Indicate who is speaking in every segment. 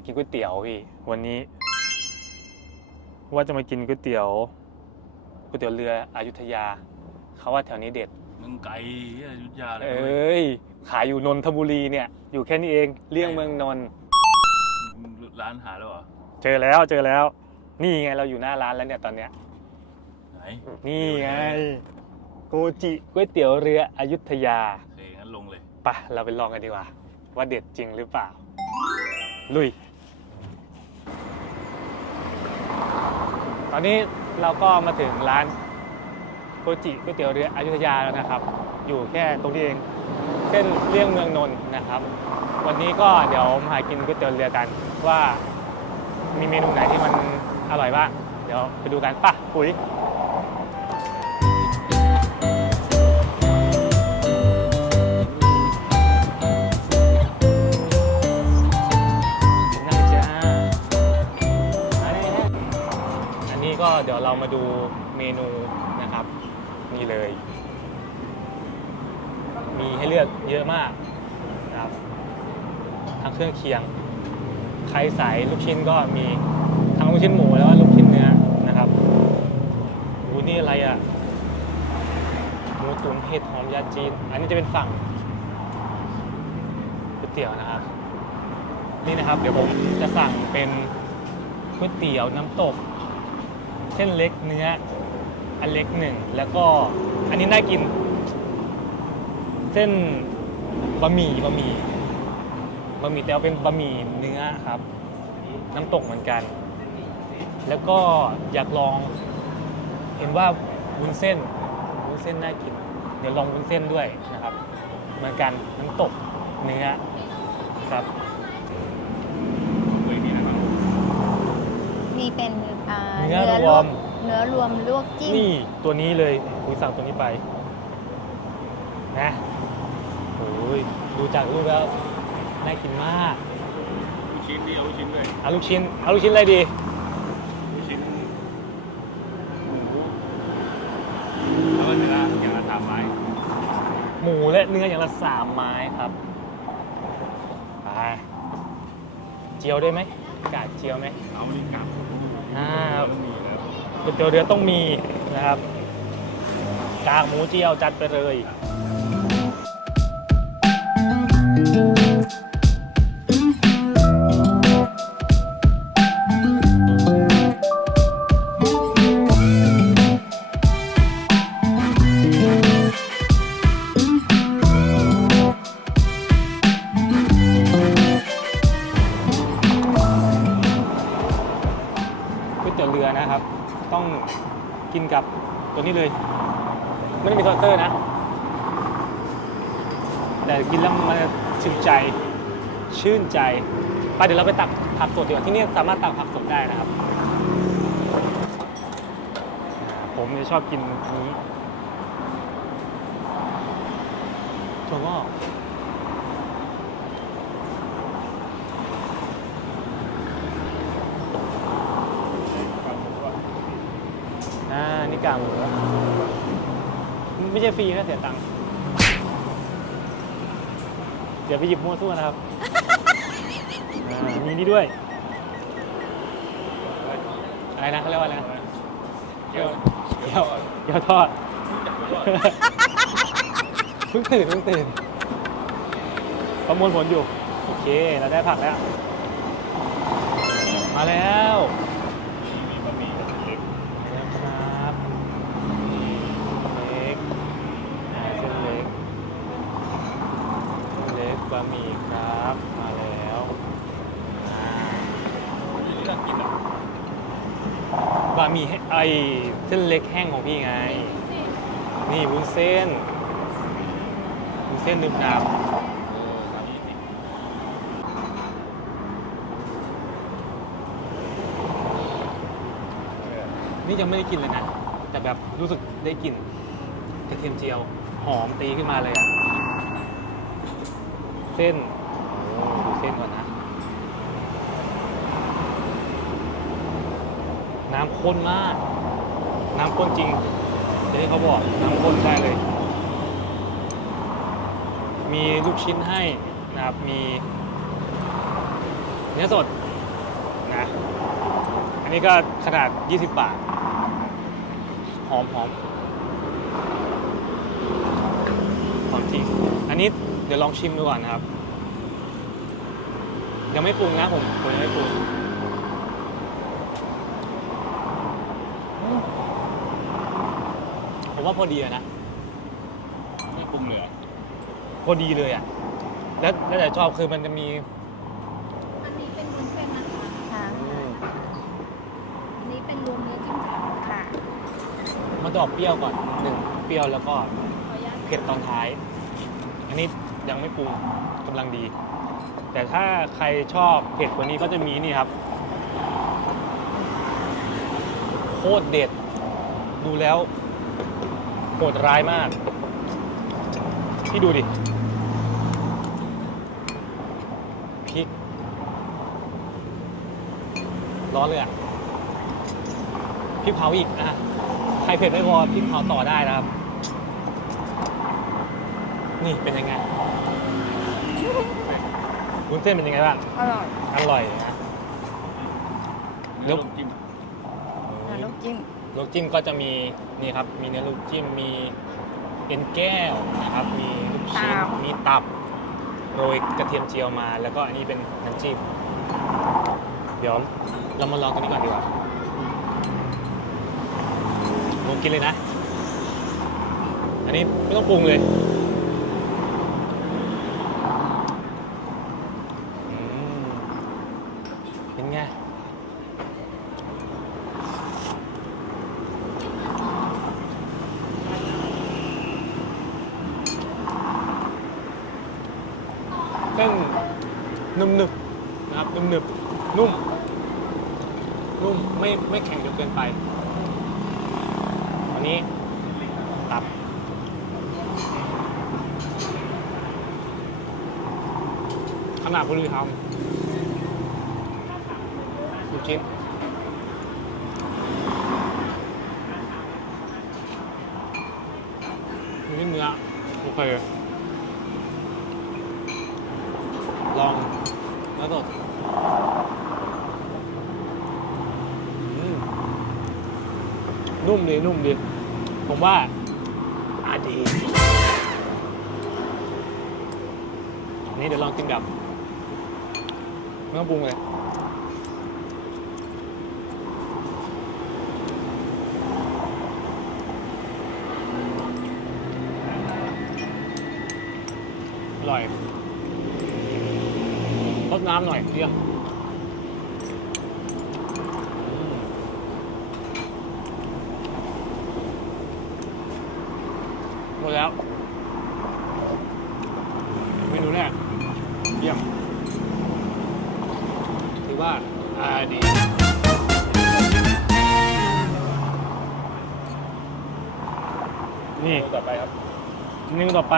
Speaker 1: ากกินก๋วยเตี๋ยวพี่วันนี้ ว่าจะมากินก๋วยเตี๋ยวก๋วยเตี๋ยวเรืออยุธยา เขาว่าแถวนี้เด็ด
Speaker 2: มึงไก่อยุธยาเลย
Speaker 1: เอ
Speaker 2: นะเว้ย้
Speaker 1: ยขายอยู่นนทบุรีเนี่ย อยู่แค่นี้เองเลี่ยงเมืองนนท์
Speaker 2: มึงร้านหาแล้วเหรอ
Speaker 1: เจอแล้วเจอแล้ว นี่ไงเราอยู่หน้าร้านแล้วเนี่ยตอนเนี้ย
Speaker 2: ไหน
Speaker 1: นี่ไงโกจิก๋วยเตี๋ยวเรืออยุธยา
Speaker 2: โอเคงั้นลงเลย
Speaker 1: ไปะเราไปลองกันดีกว่า ว่าเด็ดจริงหรือเปล่า ลุย ตอนนี้เราก็มาถึงร้านโกจิก๋วยเตี๋ยวเรืออยุธยาแล้วนะครับ อยู่แค่ตรงนี้เองเส้นเลี่ยงเมืองนนท์นะครับ วันนี้ก็เดี๋ยวมาหากินก๋วยเตี๋ยวเรือกัน ว่ามีเมนูไหนที่มันอร่อยบ้าง เดี๋ยวไปดูกันป่ะปุ๋ย เดี๋ยวเรามาดูเมนูนะครับ นี่เลย มีให้เลือกเยอะมากนะครับทั้งเครื่องเคียง ใครสายลูกชิ้นก็มีทั้งลูกชิ้นหมูแล้วก็ลูกชิ้นเนื้อนะครับโอ้นี่อะไรอะหมูตุ๋นเห็ดหอมยาจีน อันนี้จะเป็นฝั่งก๋วยเตี๋ยวนะครับ นี่นะครับ เดี๋ยวผมจะสั่งเป็นก๋วยเตี๋ยวน้ำตก ส้นเล็กเนื้อ อันเล็กหนึ่งแล้วก็อันนี้น่ากิน เส้นบะหมี่บะหมี่บะหมี่แต่ว่าเป็นบะหมี่เนื้อครับ น้ำตกเหมือนกัน แล้วก็อยากลอง เห็นว่าวุ้นเส้นวุ้นเส้นน่ากิน เดี๋ยวลองวุ้นเส้นด้วยนะครับ เหมือนกันน้ำตกเนื้อครับ
Speaker 2: นี่นะครับ
Speaker 3: มีเป็น อ่า
Speaker 1: เนื้อร
Speaker 3: ล
Speaker 1: ว
Speaker 3: ว
Speaker 1: ม
Speaker 3: กเนื้อรวมลวกจิ้ม
Speaker 1: นี่ตัวนี้เลยคุณสั่งตัวนี้ไป นะโอ้ยดูจากรูปแล้วน่ากินมาก
Speaker 2: ลูกชิ้นนี่เอาลูกชิ้นด้วย
Speaker 1: เอาลูกชิ้น เอาลูกชิ้นอะไรดี
Speaker 2: ลูกชิ้นหมูแล้วก็เนื้ออย่างละสามไม้
Speaker 1: หมูและเนื้ออย่างละสามไม้ครับไปเจียวได้ไหมกาดเจียวไหม
Speaker 2: เอานี่กลับ
Speaker 1: อ่าก๋วยเตี๋ยวเรือต้องมีนะครับ กากหมูเจียวจัดไปเลย ตัวนี้เลย ไม่ได้มีทอสเตอร์นะ แต่กินแล้วมันชื่นใจ ชื่นใจไปเดี๋ยวเราไปตักผักสดดีกว่าที่นี่สามารถตักผักสดได้นะครับ ผมจะชอบกินนนี้ถั่วงอก อ่านี่กากหมูไม่ใช่ฟรีนะเสียตังค์เดี๋ยวไปหยิบมั่วซั่วนะครับมีนี่ด้วย อะไรนะเขาเรียกว่าอะไรนะ
Speaker 2: เกี่ยว
Speaker 1: เกี๊ยวเกี๊ยวทอดเพิ่งตื่นเพิ่งตื่นประมวลผลอยู่ โอเค เราได้ผักแล้ว มาแล้ว
Speaker 2: มีบะหมี่เล็ก
Speaker 1: นะครับเล็กอ่าเส้นเล็กเส้นเล็กบะหมี่ครับ มาแล้วอ่า
Speaker 2: นี่น่ากินอะ
Speaker 1: บะหมี่แห้ง ไอเส้นเล็กแห้งของพี่ไง นี่วุ้นเส้นวุ้นเส้นนึบหนับ
Speaker 2: เออสามยี่สิบ
Speaker 1: นี่ยังไม่ได้กินเลยนะ แต่แบบรู้สึกได้กลิ่นกระเทียมเจียว หอมตีขึ้นมาเลยอะเส้น โอ้ดูเส้นก่อนนะ น้ำข้นมาก น้ำข้นจริงอย่างที่เขาบอกน้ำข้นได้เลย มีลูกชิ้นให้นะครับ มีเนื้อสดนะ อันนี้ก็ขนาด 20 บาท หอมหอมหอมจริง อันนี้เดี๋ยวลองชิมดูก่อนนะครับ ยังไม่ปรุงนะผมผมยังไม่ปรุงอืม ผมว่าพอดีอะนะ
Speaker 2: ไม่ปรุงเหลือ
Speaker 1: พอดีเลยอะ แล้วแล้วแต่ชอบคือมันจะมี
Speaker 4: อันนี้เป็นวุ้นเส้นนะคะ
Speaker 3: ค่ะ
Speaker 4: อันนี้เป็นรวมเนื้อจิ้มแจ่ว
Speaker 3: ค่ะ
Speaker 1: มันจะออกเปรี้ยวก่อนหนึ่งเปรี้ยวแล้วก็
Speaker 4: ขออนุญาต
Speaker 1: เผ็ดตอนท้าย อันนี้ยังไม่ปรุงกำลังดี แต่ถ้าใครชอบเผ็ดกว่านี้ก็จะมีนี่ครับ โคตรเด็ด ดูแล้วโหดร้ายมากพี่ดูดิพริก ร้อนเลยอะพริกเผาอีกอะใครเผ็ดไม่พอพริกเผาต่อได้นะครับ นี่เป็นยังไงวุ้นเส้นเป็นยังไงบ้าง
Speaker 3: อร่อย
Speaker 1: อร่อยนะ แล้ว
Speaker 2: ลูกจิ้ม
Speaker 3: อะลูก จิ้ม
Speaker 1: ลูกจิ้มก็จะมีนี่ครับมีเนื้อลูกจิ้มมีเอ็นแก้วนะครับ มีลูกชิ้น
Speaker 3: ตับ
Speaker 1: มีตับโรยกระเทียมเจียวมา แล้วก็อันนี้เป็นน้ำจิ้มเดี๋ยวเรามาลองตัวนี้ก่อนดีกว่าลองกินเลยนะ อันนี้ไม่ต้องปรุงเลยอืมเป็นไง เส้นนุ่มหนึบนะครับนุ่มหนึบนุ่ม นุ่มไม่ไม่แข็งจนเกินไปอันนี้ตับ ขนาดพอดีทำลูกชิ้นนี่เนื้อโอเคลองเนื้อสดนุ่มดีนุ่มดีผมว่าอาดีอันนี้เดี๋ยวลองกินแบบ ต้องปรุงเลยอร่อยลดน้ำหน่อยเพีย
Speaker 2: ง ไป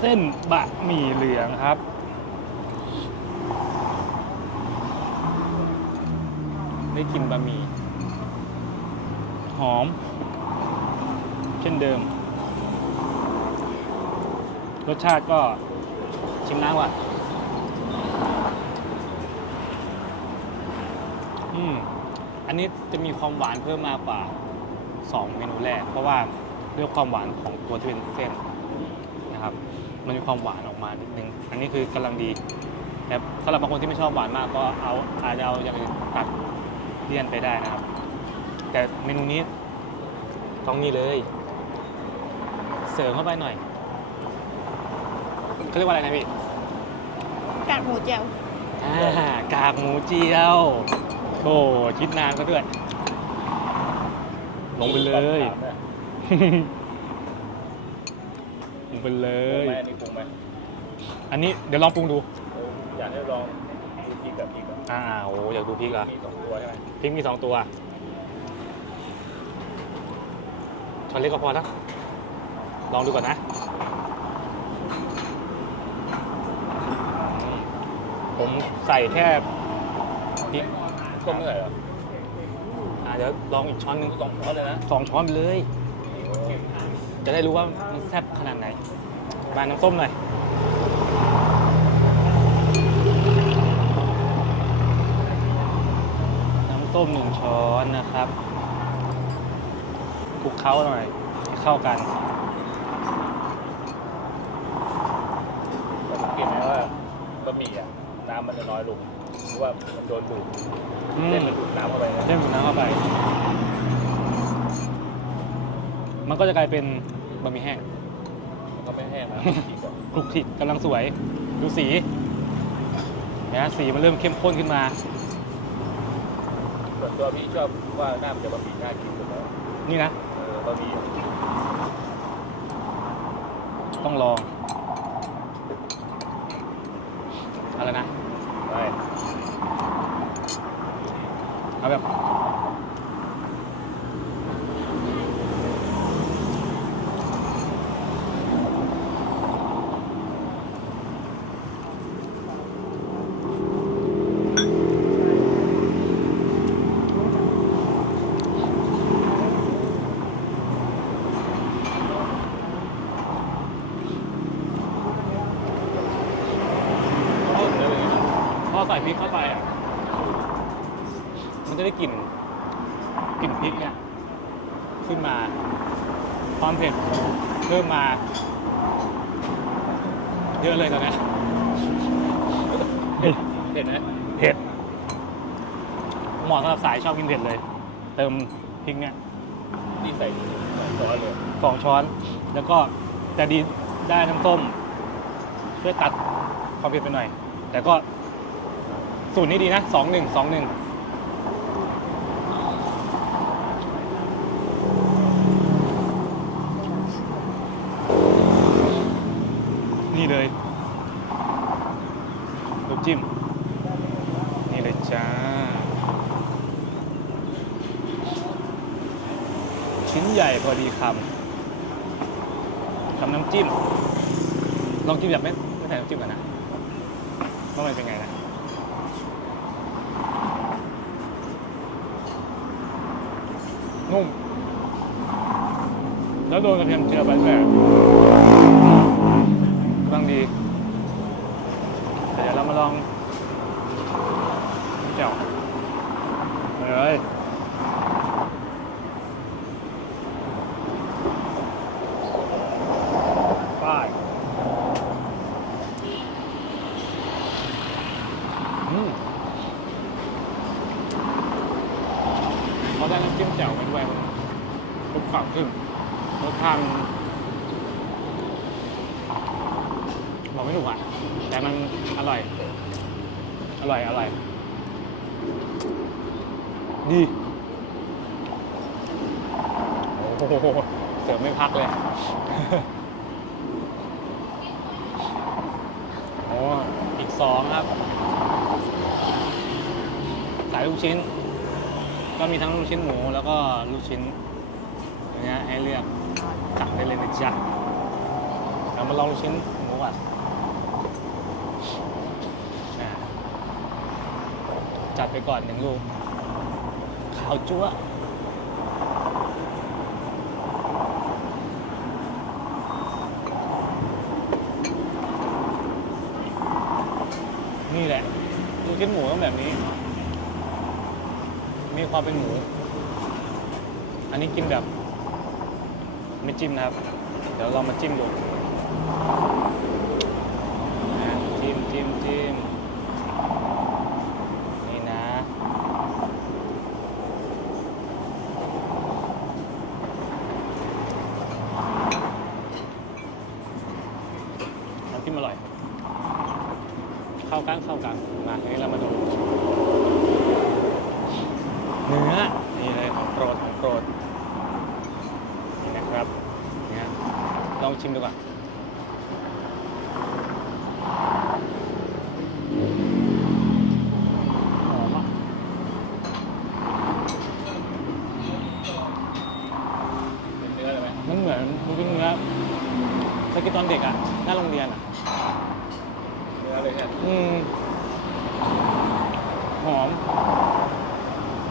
Speaker 1: เส้นบะหมี่เหลืองครับ ได้กินบะหมี่หอม เช่นเดิม รสชาติก็ชิมน้ำก่อนอืมอันนี้จะมีความหวานเพิ่มมากกว่า 2 เมนูแรก เพราะว่า ด้วยความหวานของตัวที่เป็นเส้นนะครับ มันมีความหวานออกมานิดนึงอันนี้คือกำลังดีแต่สำหรับบางคนที่ไม่ชอบหวานมากก็เอาอาจจะเอาอย่างอื่นตัดเลี่ยนไปได้นะครับ แต่เมนูนี้ต้องนี่เลย เสริมเข้าไปหน่อยเขาเรียกว่าอะไรนะพี่
Speaker 3: กากหมูแจ่ว
Speaker 1: อ่ากากหมูเจียวโอ้คิดนานก็ด้วยลงไปเลย ลงไปเล
Speaker 2: ปรุง
Speaker 1: ย
Speaker 2: ไหมอันนี้ปรุงไหม
Speaker 1: อันนี้เดี๋ยวลองปรุงดู
Speaker 2: เอออยากให้ลองดูพริกกับพริกอะ
Speaker 1: อ่าโอ้อยากดูพริกเหรอะ
Speaker 2: มีสองตัวใช่ไหม
Speaker 1: พริกมีสองตัวช้อนเล็กก็พอแล้ว ลองดูก่อนนะอืมผมใส่แค่พริก
Speaker 2: ต้มเมื่อไหร่เหรอ
Speaker 1: อ่าเดี๋ยวลองอีกช้อนหนึง
Speaker 2: สองช้อนเลยนะ
Speaker 1: สองช้อนไปเลย จะได้รู้ว่ามันแซ่บขนาดไหนมาน้ำส้มหน่อยน้ำส้มหนึ่งช้อนนะครับคลุกเคล้าหน่อยเข้ากัน
Speaker 2: สังเกตไหมว่าบะหมี่อะน้ำมันจะน้อยลงเพราะว่ามันโดนดูดเส้นมันดูดน้ำเข้าไปนะ
Speaker 1: เส้นดูดน้ำเข้าไป มันก็จะกลายเป็นบะหมี่แห้ง
Speaker 2: มันก็ไม่แห้งนะอีกอะ
Speaker 1: คลุกคลิกกำลังสวย ดูสีนะสีมันเริ่มเข้มข้นขึ้นมา
Speaker 2: ส่วนตัวพี่ชอบว่าหน้ามันจะบะหมี่น่ากินสุดแล้ว
Speaker 1: นี่นะ
Speaker 2: เออบะหมี่
Speaker 1: ต้องลองเอาแล้วนะ
Speaker 2: ไม่
Speaker 1: เอาแบบ
Speaker 2: ต้มเลยเลยนะ
Speaker 1: พอ ใส่พริกเข้าไปอะมันจะได้กลิ่นกลิ่นพริกเนี่ยขึ้นมา ความเผ็ดเพิ่มมา เยอะเลยตอนเนี้ย
Speaker 2: เผ็ดเผ็ดนะ
Speaker 1: เผ็ดเหมาะสำหรับสายชอบกินเผ็ดเลย เติมพริกเนี่ย
Speaker 2: นี่ใส่สองช้อนเลย
Speaker 1: สองช้อน แล้วก็จะดีได้น้ำส้มช่วยตัดความเผ็ดไปหน่อย แต่ก็ สูตรนี้ดีนะสองหนึ่งสองหนึ่งนี่เลยลูกจิ้ม นี่เลยจ้า ชิ้นใหญ่พอดีคำทำน้ำจิ้ม ลองจิ้มแบบไม่ไม่ใส่น้ำจิ้มกันนะว่ามันเป็นไงนะ นุ่ม แล้วโดนกระเที ยมเจียวไปแบบกำลังดี เดี๋ยวเรามาลองเจ้า 2ครับ ขายลูกชิ้น ก็มีทั้งลูกชิ้นหมูแล้วก็ลูกชิ้นเนี้ยให้เลือกสั่งได้เลยนะจ๊ะเรามาลองลูกชิ้นหมูก่อนจัดไปก่อนหนึ่งลูก ขาวจั๊วะ ความเป็นหมู อันนี้กินแบบไม่จิ้มนะครับ เดี๋ยวลองมาจิ้มดูจิ้มจิ้มจิ้มนี่นะ น้ำจิ้มอร่อย เข้ากันเข้ากันมาทีนี้เรามาดู เนื้อ นี่เลยของโปรดของโปรด นี่นะครับเนี่ยลองชิมดูก่อนหอมอะ
Speaker 2: เป็นเนื้อเลยไหม
Speaker 1: มันเหมือนมันเป็นเนื้อ เคยกินตอนเด็กอะหน้าโรงเรียนอะ
Speaker 2: เนื้อเลยเนี่ย
Speaker 1: อืมหอม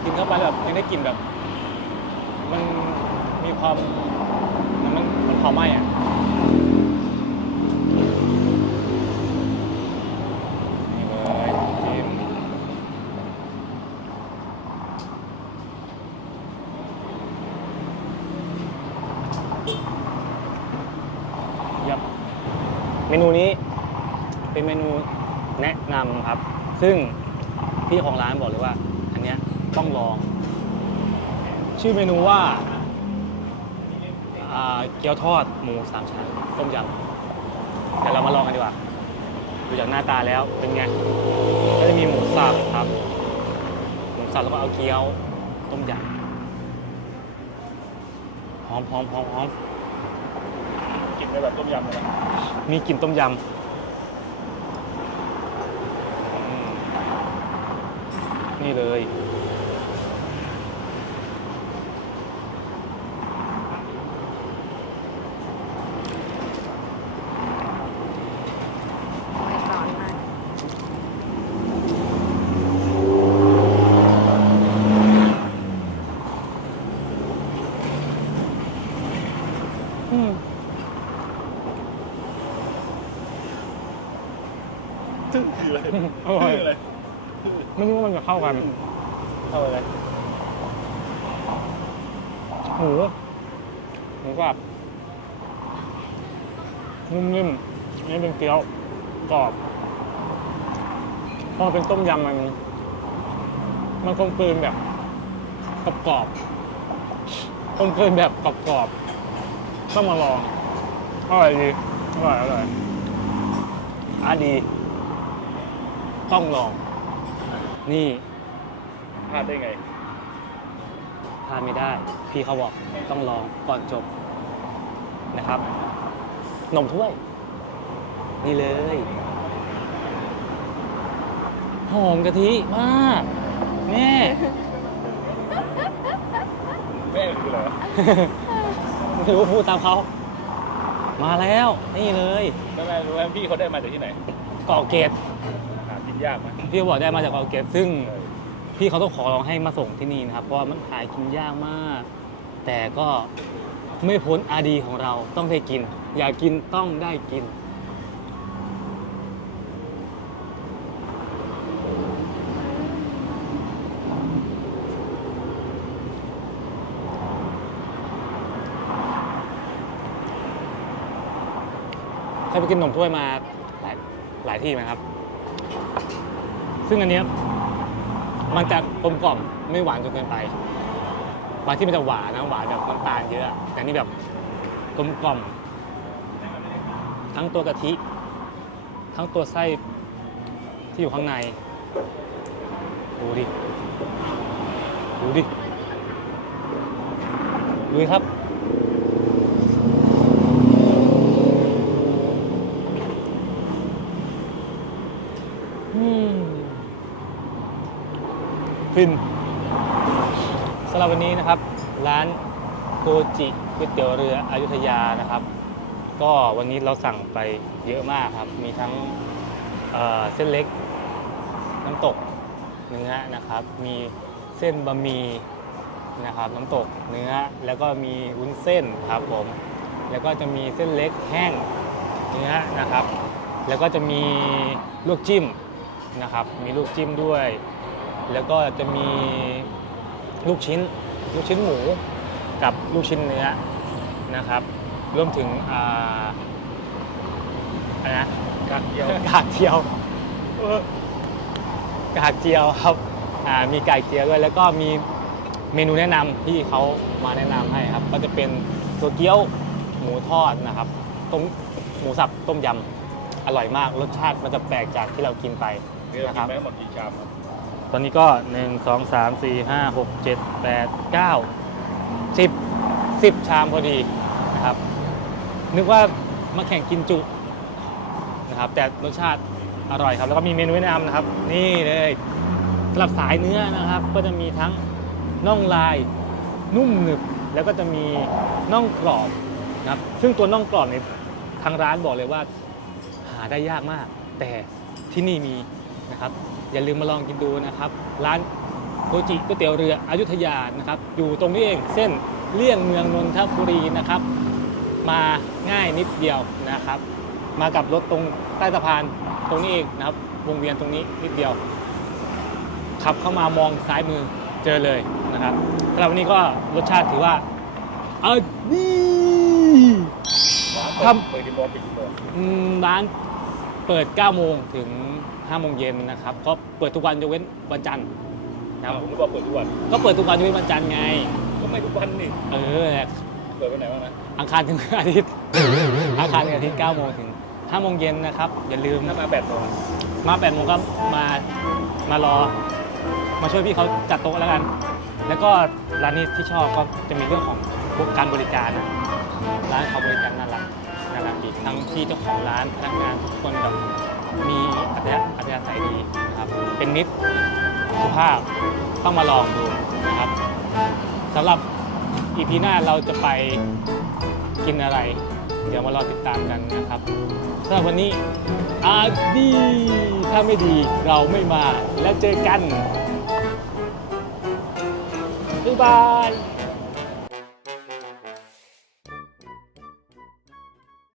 Speaker 1: กินเข้าไปแบบยังได้กลิ่นแบบ มันมีความมันมันมันเผาไหม้อะ นี่เลยชิม เมนูนี้เป็นเมนูแนะนำครับ ซึ่งพี่ของร้านบอกเลยว่า อันเนี้ยต้องลอง ชื่อเมนูว่าอ่าเกี๊ยวทอดหมูสามชั้นต้มยำเดี๋ยวเรามาลองกันดีกว่าดูจากหน้าตาแล้วเป็นไงก็จะมีหมูสับครับ หมูสับแล้วก็เอาเกี๊ยวต้มยำหอมหอมหอมหอม
Speaker 2: ในแบบต้มยำเลยนะ
Speaker 1: มีกลิ่นต้มยำอืมนี่เลย
Speaker 3: ไปก่อนมา
Speaker 1: อืม
Speaker 2: ซึ่งคืออะไร
Speaker 1: อร่อย
Speaker 2: คืออะไร
Speaker 1: ไม่รู้ว่ามันจะ เข้ากัน
Speaker 2: เข้าอะไร
Speaker 1: หมูหมูกรอบนุ่มๆอันนี่เป็นเกี๊ยวกรอบพอเป็นต้มยำมัน มันคงกลืนแบบกรอบๆคงกลืนแบบกรอบๆต้องมาลองอร่อยดีอร่อยอร่อยอะดี ต้องลอง นี่
Speaker 2: พลาดได้ไง
Speaker 1: พลาดไม่ได้ พี่เขาบอกต้องลองก่อนจบนะครับ นมถ้วย นี่เลย หอมกะทิมากแม่
Speaker 2: แม่คืออะไรวะ
Speaker 1: ไม่รู้พูดตามเขา มาแล้ว นี่เลย
Speaker 2: แม่แม่รู้ไหมพี่เขาได้มาจากที่ไหน
Speaker 1: เกาะเกต
Speaker 2: หากิน ยากไหม
Speaker 1: พี่เขาบอกได้มาจากเกาะเกตซึ่ง
Speaker 2: เออ
Speaker 1: พี่เขาต้องขอร้องให้มาส่งที่นี่นะครับ เพราะว่ามันหากินยากมาก แต่ก็ไม่พ้นอาดีของเราต้องได้กิน อยากกินต้องได้กิน เคยไปกินขนมถ้วยมาหลายหลายที่ไหมครับ ซึ่งอันเนี้ยมันจะกลมกล่อมไม่หวานจนเกินไปบางที่มันจะหวานนะหวานแบบน้ำตาลเยอะ แต่นี่แบบกลมกล่อม ทั้งตัวกะทิ ทั้งตัวไส้ที่อยู่ข้างใน ดูดิ ดูดิ ดูดิครับ ฟินสำหรับวันนี้นะครับ ร้านโกจิก๋วยเตี๋ยวเรืออยุธยานะครับ ก็วันนี้เราสั่งไปเยอะมากครับ มีทั้งเเส้นเล็ก น้ำตกเนื้อนะครับ มีเส้นบะหมี่นะครับ น้ำตกเนื้อแล้วก็มีวุ้นเส้นครับผม แล้วก็จะมีเส้นเล็กแห้งเนื้อนะครับ แล้วก็จะมีลวกจิ้มนะครับ มีลูกจิ้มด้วย แล้วก็จะมีลูกชิ้น ลูกชิ้นหมูกับลูกชิ้นเนื้อนะครับ รวมถึงอ่าอะไรนะ
Speaker 2: กากเดียว
Speaker 1: กากเจียวเออกากเจียวครับอ่ามีกากเจียวด้วยแล้วก็มีเมนูแนะนำที่เขามาแนะนำให้ครับ ก็จะเป็นตัวเกี๊ยวหมูทอดนะครับต้มหมูสับต้มยำอร่อยมากรสชาติมันจะแปลกจากที่เรากินไป
Speaker 2: นี่เรา
Speaker 1: นะค
Speaker 2: กิน
Speaker 1: รับ
Speaker 2: ไปทั้งหมดกี่ชามครับ
Speaker 1: ตอนนี้ก็ 1 2 3 4 5 6 7 8 9 10 10 ชามพอดีนะครับ นึกว่ามาแข่งกินจุนะครับ แต่รสชาติอร่อยครับ แล้วก็มีเมนูแนะนำนะครับ นี่เลยสำหรับสายเนื้อนะครับ ก็จะมีทั้งน่องลายนุ่มหนึบ แล้วก็จะมีน่องกรอบนะครับ ซึ่งตัวน่องกรอบเนี่ยทางร้านบอกเลยว่า หาได้ยากมาก แต่ที่นี่มีนะครับ อย่าลืมมาลองกินดูนะครับ ร้านโกจิก๋วยเตี๋ยวเรืออยุธยานะครับ อยู่ตรงนี้เองเส้นเลี่ยงเมืองนนทบุรีนะครับ มาง่ายนิดเดียวนะครับ มากับรถตรงใต้สะพานตรงนี้เองนะครับ วงเวียนตรงนี้นิดเดียว ขับเข้ามามองซ้ายมือเจอเลยนะครับสำหรับวันนี้ก็รสชาติถือว่าเออดี
Speaker 2: หวาน
Speaker 1: ถ้า
Speaker 2: เปิดกี่โมงปิดกี่โมง
Speaker 1: อืมร้านเปิด9โมงถึง 5โมงเย็นนะครับก็เปิดทุกวันยกเว้นวันจันทร์นะครับ
Speaker 2: ผมก็บอกเปิดทุกวัน
Speaker 1: ก็เปิดทุกวันยกเว้นวันจันทร์ไง
Speaker 2: ก็ไม่ทุกวันนี่
Speaker 1: เออเนี่ย
Speaker 2: เปิดวันไหนบ้างนะ
Speaker 1: อังคารถึงอาทิตย์อังคารถึงอาทิตย์9โมงถึง5โมงเย็นนะครับอย่าลืม
Speaker 2: ถ้ามาแบบโมง
Speaker 1: มา8โมงก็มามารอ มาช่วยพี่เขาจัดโต๊ะแล้วกัน แล้วก็ร้านนี้ที่ชอบก็จะมีเรื่องของการบริการนะร้านเขาบริการน่ารักน่ารักดีทั้งที่เจ้าของร้านพนักงานทุกคนแบบ มีอัธยาอัธยาศัยดีนะครับ เป็นมิตรสุภาพต้องมาลองดูนะครับสำหรับอีพีหน้าเราจะไปกินอะไร เดี๋ยวมารอติดตามกันนะครับสำหรับวันนี้อาดี ถ้าไม่ดีเราไม่มาแล้วเจอกันบ๊ายบาย